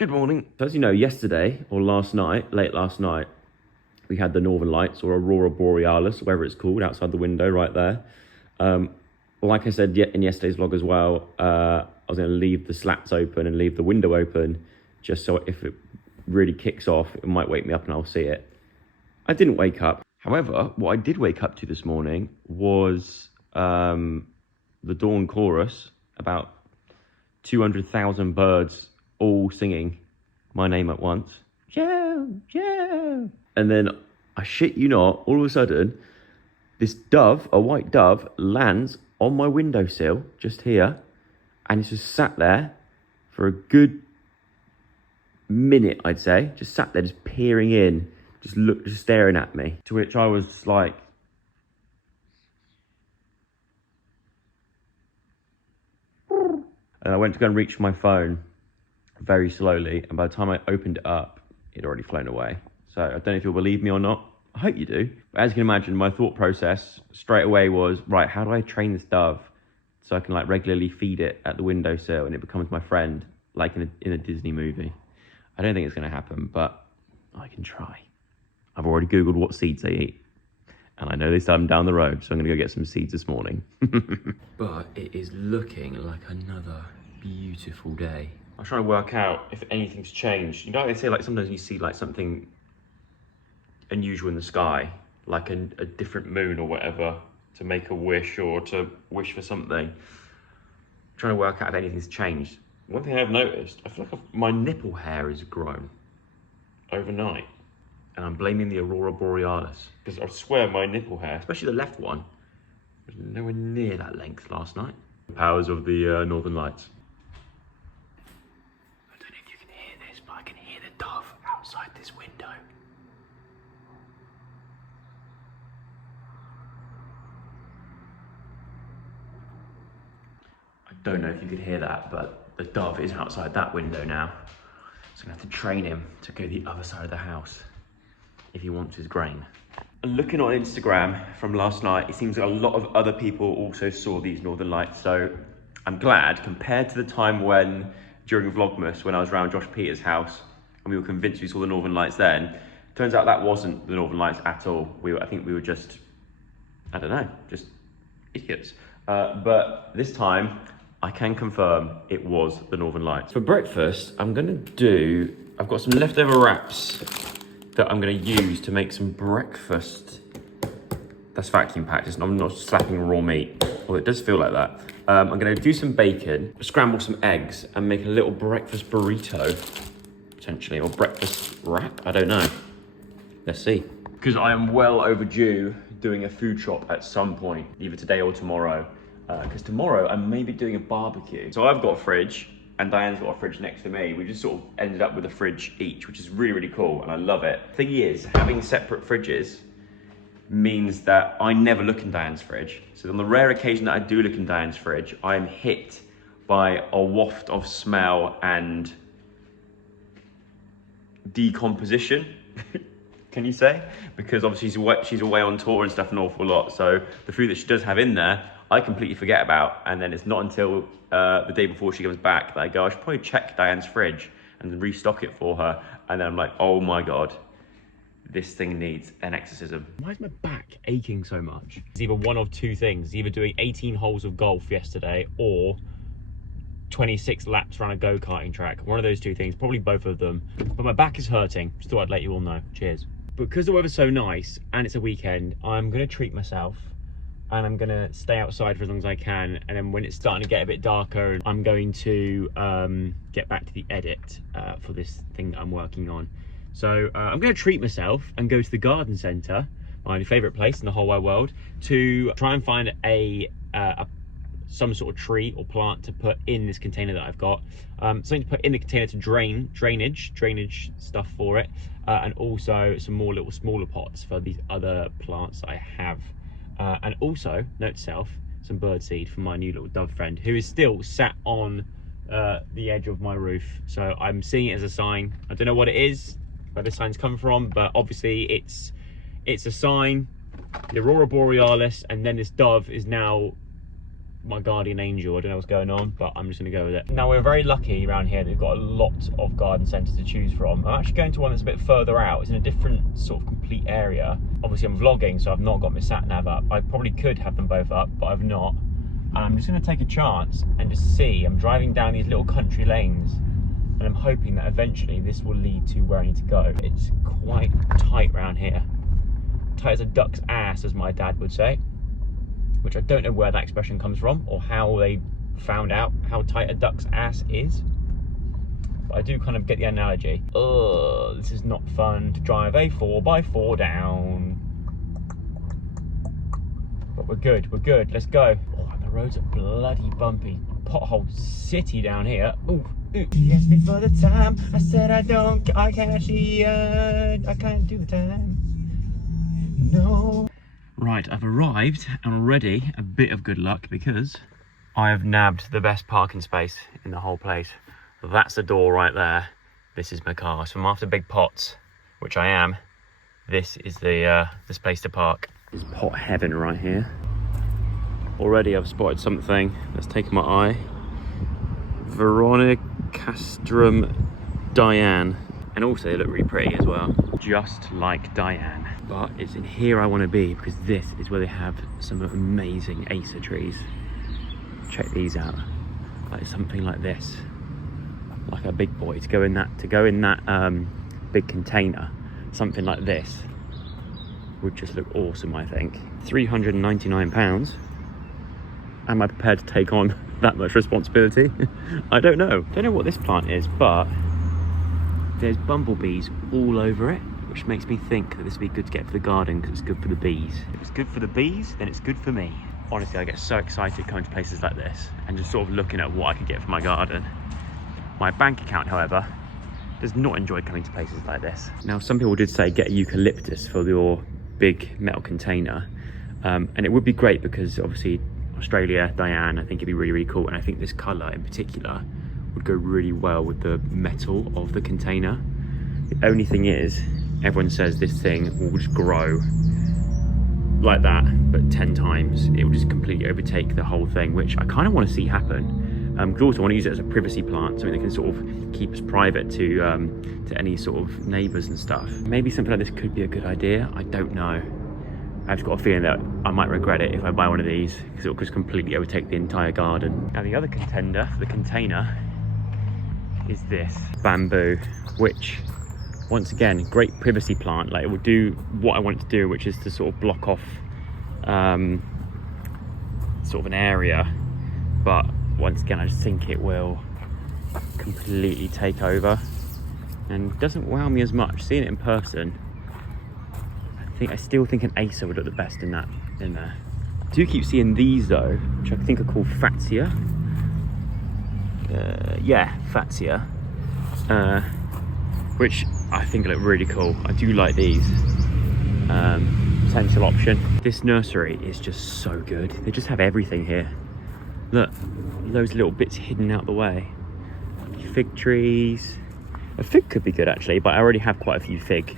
Good morning. So as you know, yesterday or late last night, we had the Northern Lights or Aurora Borealis, whatever it's called, outside the window right there. Like I said in yesterday's vlog as well, I was going to leave the slats open and leave the window open, just so if it really kicks off, it might wake me up and I'll see it. I didn't wake up. However, what I did wake up to this morning was the dawn chorus, about 200,000 birds all singing my name at once. Joe, Joe. And then, I shit you not, all of a sudden, this dove, a white dove, lands on my windowsill, just here, and it's just sat there for a good minute, I'd say. Just sat there, just peering in, just staring at me. To which I was like, and I went to go and reach for my phone very slowly, and by the time I opened it up, it had already flown away. So I don't know if you'll believe me or not. I hope you do. But as you can imagine, my thought process straight away was, right, how do I train this dove so I can like regularly feed it at the windowsill and it becomes my friend, like in a Disney movie? I don't think it's going to happen, but I can try. I've already Googled what seeds they eat, and I know they sell them down the road, so I'm going to go get some seeds this morning. But it is looking like another beautiful day. I'm trying to work out if anything's changed. You know, they say like sometimes you see like something unusual in the sky, like a different moon or whatever, to make a wish or to wish for something. I'm trying to work out if anything's changed. One thing I've noticed, I feel like my nipple hair has grown overnight, and I'm blaming the Aurora Borealis, because I swear my nipple hair, especially the left one, was nowhere near that length last night. The powers of the Northern Lights. I don't know if you can hear this, but I can hear the dove outside this window. I don't know if you could hear that, but the dove is outside that window now. So I'm gonna have to train him to go the other side of the house if he wants his grain. And looking on Instagram from last night, it seems like a lot of other people also saw these Northern Lights. So I'm glad, compared to the time when, during Vlogmas, when I was around Josh Peters' house and we were convinced we saw the Northern Lights then, turns out that wasn't the Northern Lights at all. I think we were just, I don't know, just idiots. But this time, I can confirm it was the Northern Lights. For breakfast, I've got some leftover wraps that I'm gonna use to make some breakfast. That's vacuum packed, I'm not slapping raw meat. Well, it does feel like that. I'm gonna do some bacon, scramble some eggs, and make a little breakfast burrito, potentially, or breakfast wrap, I don't know. Let's see. Because I am well overdue doing a food shop at some point, either today or tomorrow. Because tomorrow I may be doing a barbecue. So I've got a fridge, and Diane's got a fridge next to me. We just sort of ended up with a fridge each, which is really, really cool, and I love it. Thing is, having separate fridges means that I never look in Diane's fridge. So on the rare occasion that I do look in Diane's fridge, I am hit by a waft of smell and decomposition, can you say? Because obviously she's away on tour and stuff an awful lot, so the food that she does have in there, I completely forget about, and then it's not until the day before she comes back that I go, I should probably check Diane's fridge and restock it for her, and then I'm like, oh my God, this thing needs an exorcism. Why is my back aching so much? It's either one of two things, either doing 18 holes of golf yesterday or 26 laps around a go-karting track. One of those two things, probably both of them, but my back is hurting. Just thought I'd let you all know. Cheers. Because the weather's so nice and it's a weekend, I'm gonna treat myself. And I'm gonna stay outside for as long as I can, and then when it's starting to get a bit darker, I'm going to get back to the edit for this thing that I'm working on. So I'm gonna treat myself and go to the garden centre, my favourite place in the whole wide world, to try and find some sort of tree or plant to put in this container that I've got. Something to put in the container to drainage stuff for it, and also some more little smaller pots for these other plants that I have. And also, note to self, some birdseed for my new little dove friend, who is still sat on the edge of my roof. So I'm seeing it as a sign. I don't know what it is, where this sign's come from, but obviously it's a sign. The Aurora Borealis, and then this dove is now my guardian angel. I don't know what's going on, but I'm just gonna go with it. Now, we're very lucky around here. They've got a lot of garden centres to choose from. I'm actually going to one that's a bit further out. It's in a different sort of complete area. Obviously, I'm vlogging, so I've not got my sat nav up. I probably could have them both up, but I've not. And I'm just gonna take a chance and just see. I'm driving down these little country lanes, and I'm hoping that eventually this will lead to where I need to go. It's quite tight around here. Tight as a duck's ass, as my dad would say, which I don't know where that expression comes from or how they found out how tight a duck's ass is. But I do kind of get the analogy. Ugh, this is not fun to drive a 4x4 down. But we're good, let's go. Oh, and the roads are bloody bumpy. Pothole city down here. Ooh. He asked me for the time. I said I can't actually, I can't do the time. No. Right, I've arrived, and already a bit of good luck because I have nabbed the best parking space in the whole place. That's the door right there. This is my car. So I'm after big pots, which I am. This is this place to park. It's pot heaven right here. Already I've spotted something that's taken my eye. Veronicastrum Diane. And also they look really pretty as well. Just like Diane. But it's in here I want to be because this is where they have some amazing Acer trees. Check these out. Like something like this. Like a big boy to go in that big container. Something like this would just look awesome, I think. £399. Am I prepared to take on that much responsibility? I don't know. Don't know what this plant is, but there's bumblebees all over it, which makes me think that this would be good to get for the garden because it's good for the bees. If it's good for the bees, then it's good for me. Honestly, I get so excited coming to places like this and just sort of looking at what I can get for my garden. My bank account, however, does not enjoy coming to places like this. Now, some people did say get a eucalyptus for your big metal container. And it would be great because obviously Australia, Diane, I think it'd be really, really cool. And I think this colour in particular would go really well with the metal of the container. The only thing is, everyone says this thing will just grow like that, but 10 times. It will just completely overtake the whole thing, which I kind of want to see happen. Because also I want to use it as a privacy plant, something that can sort of keep us private to any sort of neighbours and stuff. Maybe something like this could be a good idea. I don't know. I've just got a feeling that I might regret it if I buy one of these because it'll just completely overtake the entire garden. Now the other contender for the container is this bamboo, which once again, great privacy plant. Like it will do what I want it to do, which is to sort of block off sort of an area. But once again, I just think it will completely take over and doesn't wow me as much. Seeing it in person, I still think an Acer would look the best in there. I do keep seeing these though, which I think are called Fatsia. Yeah, Fatsia. Which I think look really cool. I do like these. Potential option. This nursery is just so good. They just have everything here. Look, those little bits hidden out the way. Fig trees. A fig could be good actually, but I already have quite a few fig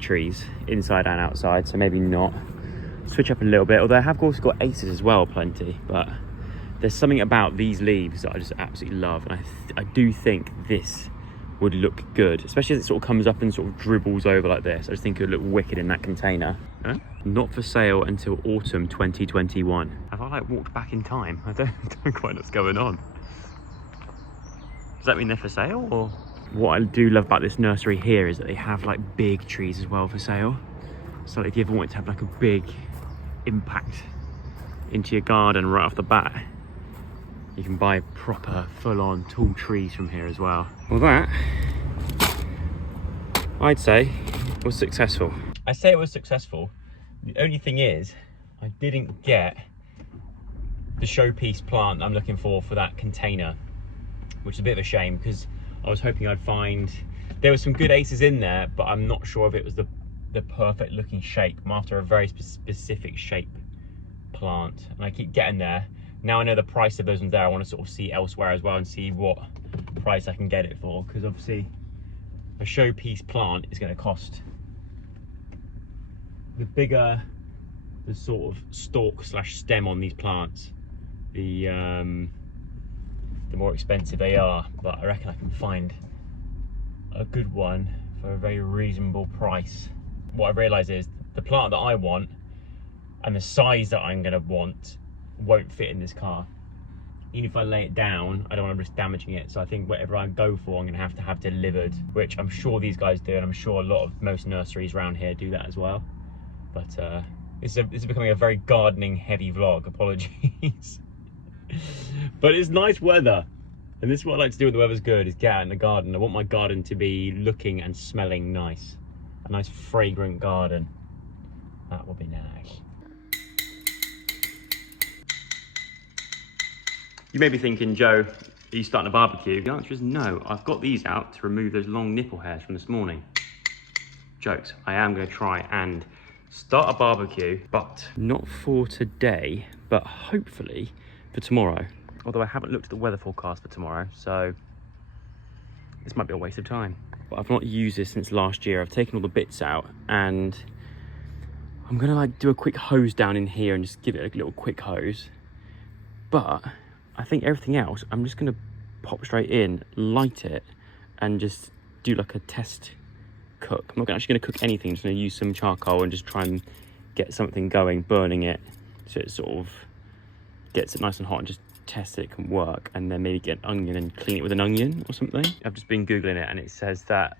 trees inside and outside, so maybe not. Switch up a little bit, although I have also got Aces as well, plenty, but there's something about these leaves that I just absolutely love, and I do think this would look good, especially as it sort of comes up and sort of dribbles over like this. I just think it would look wicked in that container. Huh? Not for sale until autumn 2021. Have I like walked back in time? I don't quite know what's going on. Does that mean they're for sale or? What I do love about this nursery here is that they have like big trees as well for sale. So if you ever want to have like a big impact into your garden right off the bat, you can buy proper full-on tall trees from here as well. Well, that I'd say was successful. I say it was successful. The only thing is I didn't get the showpiece plant I'm looking for that container, which is a bit of a shame because I was hoping I'd find, there were some good Aces in there, but I'm not sure if it was the perfect looking shape. I'm after a very specific shape plant, and I keep getting there. Now I know the price of those ones there, I want to sort of see elsewhere as well and see what price I can get it for, because obviously a showpiece plant is going to cost, the bigger the sort of stalk / stem on these plants, the more expensive they are. But I reckon I can find a good one for a very reasonable price. What I've realised is the plant that I want and the size that I'm going to want won't fit in this car. Even if I lay it down, I don't want to risk damaging it. So I think whatever I go for, I'm going to have delivered, which I'm sure these guys do, and I'm sure most nurseries around here do that as well. But this is becoming a very gardening heavy vlog. Apologies. But it's nice weather, and this is what I like to do when the weather's good: is get out in the garden. I want my garden to be looking and smelling nice, a nice fragrant garden. That would be nice. You may be thinking, Joe, are you starting a barbecue? The answer is no. I've got these out to remove those long nipple hairs from this morning. Jokes. I am going to try and start a barbecue, but not for today, but hopefully for tomorrow. Although I haven't looked at the weather forecast for tomorrow, so this might be a waste of time. But I've not used this since last year. I've taken all the bits out, and I'm going to like do a quick hose down in here and just give it a little quick hose. But I think everything else, I'm just going to pop straight in, light it, and just do like a test cook. I'm not actually going to cook anything. I'm just going to use some charcoal and just try and get something going, burning it, so it sort of gets it nice and hot, and just test it can work, and then maybe get an onion and clean it with an onion or something. I've just been Googling it, and it says that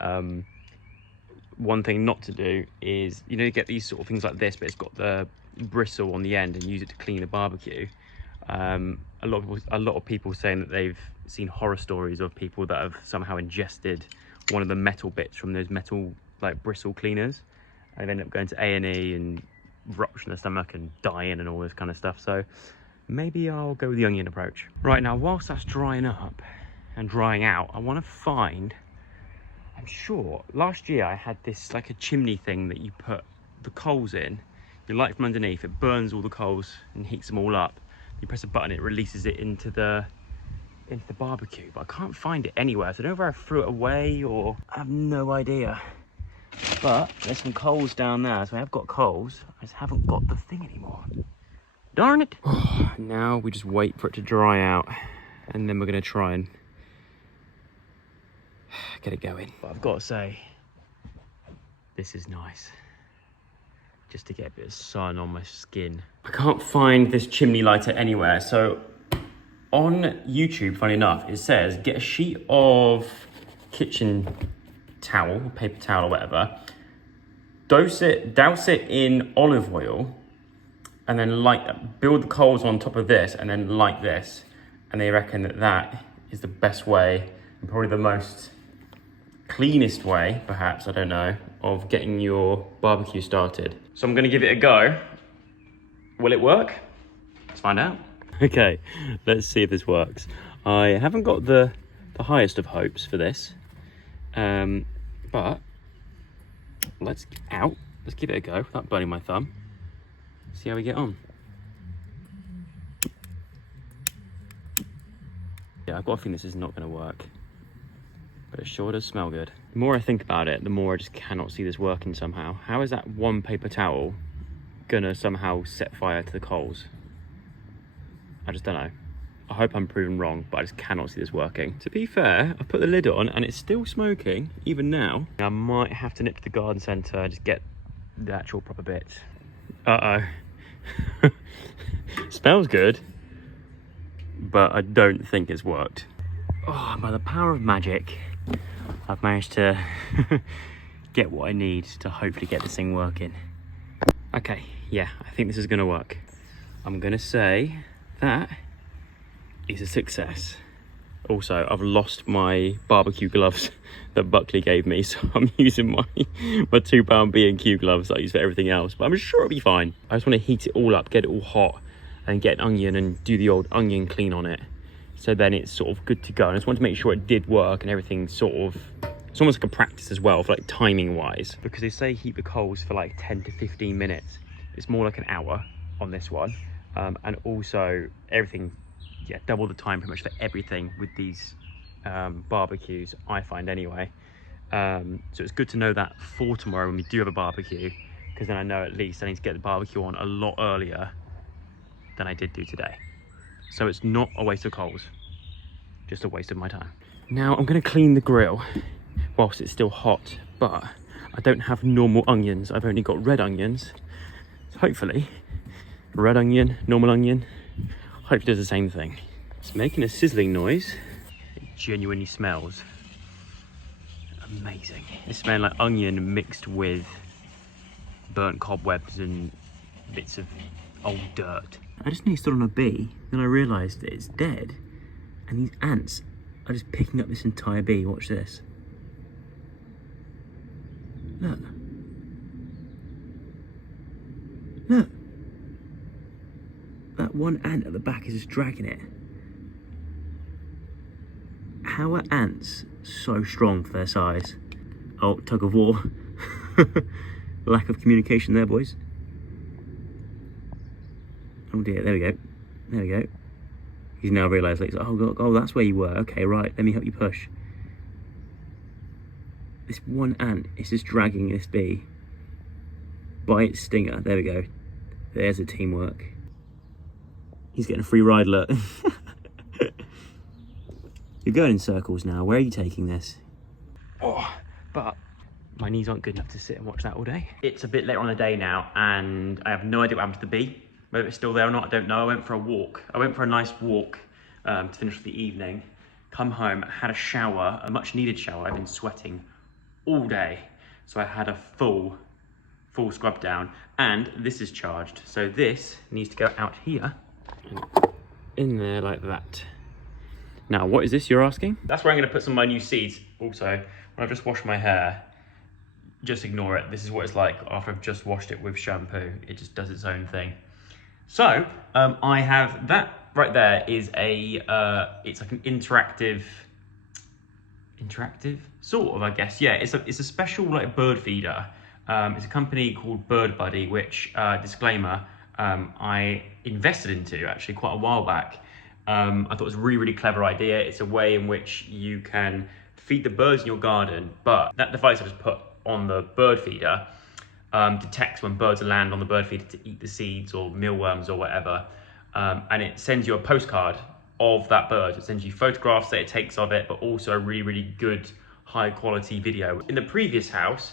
one thing not to do is, you get these sort of things like this, but it's got the bristle on the end, and use it to clean the barbecue. A lot of people saying that they've seen horror stories of people that have somehow ingested one of the metal bits from those metal like bristle cleaners, and they've ended up going to A&E and rupturing their stomach and dying and all this kind of stuff. So maybe I'll go with the onion approach. Right, now whilst that's drying up and drying out, I want to find, I'm sure last year I had this like a chimney thing that you put the coals in, you light it from underneath, it burns all the coals and heats them all up. You press a button, it releases it into the barbecue, but I can't find it anywhere. So I don't know if I threw it away or I have no idea. But there's some coals down there, so I have got coals. I just haven't got the thing anymore. Darn it! Now we just wait for it to dry out, and then we're gonna try and get it going. But I've got to say, this is nice. Just to get a bit of sun on my skin. I can't find this chimney lighter anywhere, so on YouTube, funny enough, it says get a sheet of kitchen towel, paper towel or whatever, douse it in olive oil, and then build the coals on top of this, and then light this. And they reckon that is the best way, and probably the most cleanest way, perhaps, I don't know, of getting your barbecue started. So I'm gonna give it a go. Will it work? Let's find out. Okay, let's see if this works. I haven't got the highest of hopes for this, but let's give it a go without burning my thumb. See how we get on. Yeah, I've got a feeling this is not gonna work, but it sure does smell good. The more I think about it, the more I just cannot see this working somehow. How is that one paper towel gonna somehow set fire to the coals? I just don't know. I hope I'm proven wrong, but I just cannot see this working. To be fair, I put the lid on and it's still smoking, even now. I might have to nip to the garden centre and just get the actual proper bits. Uh-oh. Smells good, but I don't think it's worked. Oh, by the power of magic, I've managed to get what I need to hopefully get this thing working. Okay, yeah, I think this is gonna work. I'm gonna say that is a success. Also, I've lost my barbecue gloves that Buckley gave me, so I'm using my £2 B&Q gloves that I use for everything else, but I'm sure it'll be fine. I just want to heat it all up, get it all hot, and get an onion and do the old onion clean on it. So then it's sort of good to go. And I just wanted to make sure it did work and everything sort of, it's almost like a practice as well, for like timing wise, because they say heat the coals for like 10 to 15 minutes. It's more like an hour on this one. And also everything, yeah, double the time pretty much for everything with these barbecues, I find anyway. So it's good to know that for tomorrow when we do have a barbecue, because then I know at least I need to get the barbecue on a lot earlier than I did do today. So it's not a waste of coals, just a waste of my time. Now I'm gonna clean the grill whilst it's still hot, but I don't have normal onions. I've only got red onions. So hopefully, red onion, normal onion, hopefully does the same thing. It's making a sizzling noise. It genuinely smells amazing. It smells like onion mixed with burnt cobwebs and bits of old dirt. I just nearly stood on a bee, then I realised that it's dead, and these ants are just picking up this entire bee. Watch this. Look. Look. That one ant at the back is just dragging it. How are ants so strong for their size? Oh, tug of war. Lack of communication there, boys. Oh dear, there we go. There we go. He's now realised, like, oh, God, oh, that's where you were. Okay, right, let me help you push. This one ant is just dragging this bee by its stinger. There we go. There's the teamwork. He's getting a free ride, look. You're going in circles now. Where are you taking this? Oh, but my knees aren't good enough to sit and watch that all day. It's a bit later on the day now, and I have no idea what happened to the bee. Whether it's still there or not, I don't know. I went for a walk. I went for a nice walk to finish the evening. Come home, had a shower, a much needed shower. I've been sweating all day. So I had a full scrub down, and this is charged. So this needs to go out here and in there like that. Now, what is this you're asking? That's where I'm gonna put some of my new seeds. Also, when I've just washed my hair, just ignore it. This is what it's like after I've just washed it with shampoo. It just does its own thing. So, I have that right there is a, it's like an interactive sort of, I guess. Yeah, it's a special like bird feeder. It's a company called Bird Buddy, which, disclaimer, I invested into actually quite a while back. I thought it was a really, really clever idea. It's a way in which you can feed the birds in your garden, but that device I just put on the bird feeder detects when birds land on the bird feeder to eat the seeds or mealworms or whatever, and it sends you a postcard of that bird. It sends you photographs that it takes of it, but also a really, really good high quality video. In the previous house,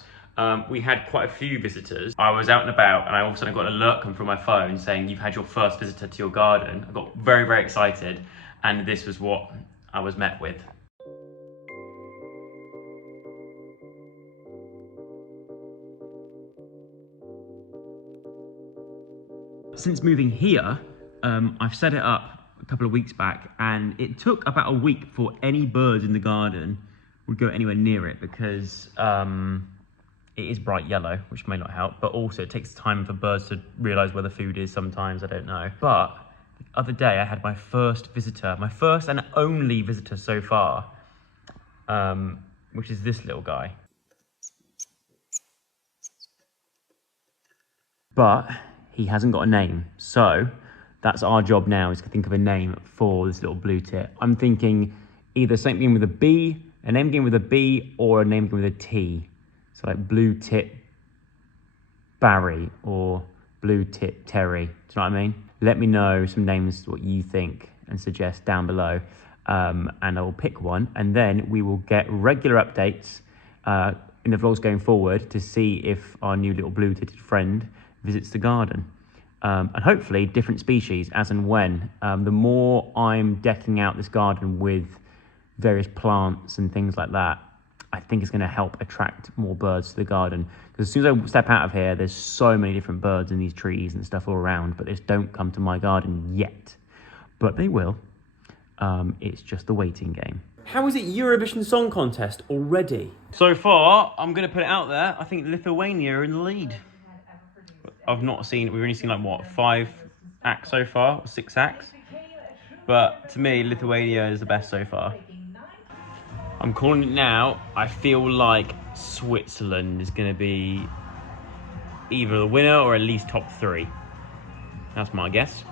we had quite a few visitors. I was out and about, and I all of a sudden got an alert come from my phone saying you've had your first visitor to your garden. I got very, very excited, and this was what I was met with. Since moving here, I've set it up a couple of weeks back, and it took about a week for any birds in the garden would go anywhere near it, because it is bright yellow, which may not help, but also it takes time for birds to realise where the food is sometimes, I don't know. But the other day I had my first visitor, my first and only visitor so far, which is this little guy. But he hasn't got a name, so that's our job now, is to think of a name for this little blue tit. I'm thinking either something with a B, a name beginning with a B, or a name beginning with a T. So like Blue Tit Barry or Blue Tit Terry. Do you know what I mean? Let me know some names, what you think, and suggest down below. And I will pick one, and then we will get regular updates in the vlogs going forward to see if our new little blue-titted friend visits the garden. And hopefully different species as and when. The more I'm decking out this garden with various plants and things like that, I think it's going to help attract more birds to the garden. Because as soon as I step out of here, there's so many different birds in these trees and stuff all around, but they just don't come to my garden yet. But they will. It's just the waiting game. How is it Eurovision Song Contest already? So far, I'm going to put it out there, I think Lithuania are in the lead. We've only seen like what, 5 acts so far, or 6 acts. But to me, Lithuania is the best so far. I'm calling it now. I feel like Switzerland is going to be either the winner or at least top 3. That's my guess.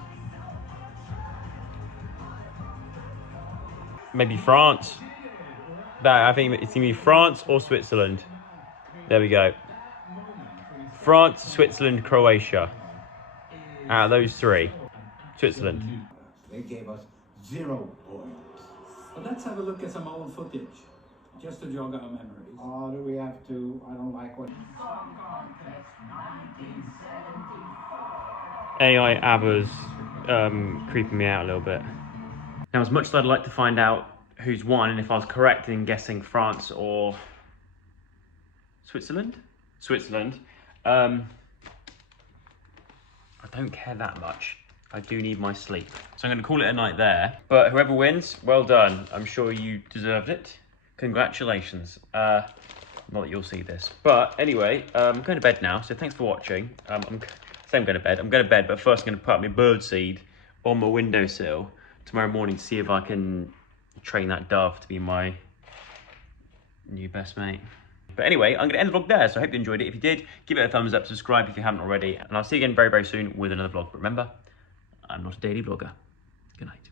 Maybe France. I think it's going to be France or Switzerland. There we go. France, Switzerland, Croatia. Out of those 3, Switzerland. They gave us 0 points. But let's have a look at some old footage, just to jog our memories. Oh, do we have to? I don't like what... AI ABBA's creeping me out a little bit. Now, as much as I'd like to find out who's won and if I was correct in guessing France or Switzerland, I don't care that much. I do need my sleep. So I'm going to call it a night there. But whoever wins, well done. I'm sure you deserved it. Congratulations. Not that you'll see this. But anyway, I'm going to bed now. So thanks for watching. I'm going to bed. I'm going to bed, but first I'm going to put up my birdseed on my windowsill tomorrow morning to see if I can train that dove to be my new best mate. But anyway, I'm going to end the vlog there, so I hope you enjoyed it. If you did, give it a thumbs up, subscribe if you haven't already, and I'll see you again very, very soon with another vlog. But remember, I'm not a daily vlogger. Good night.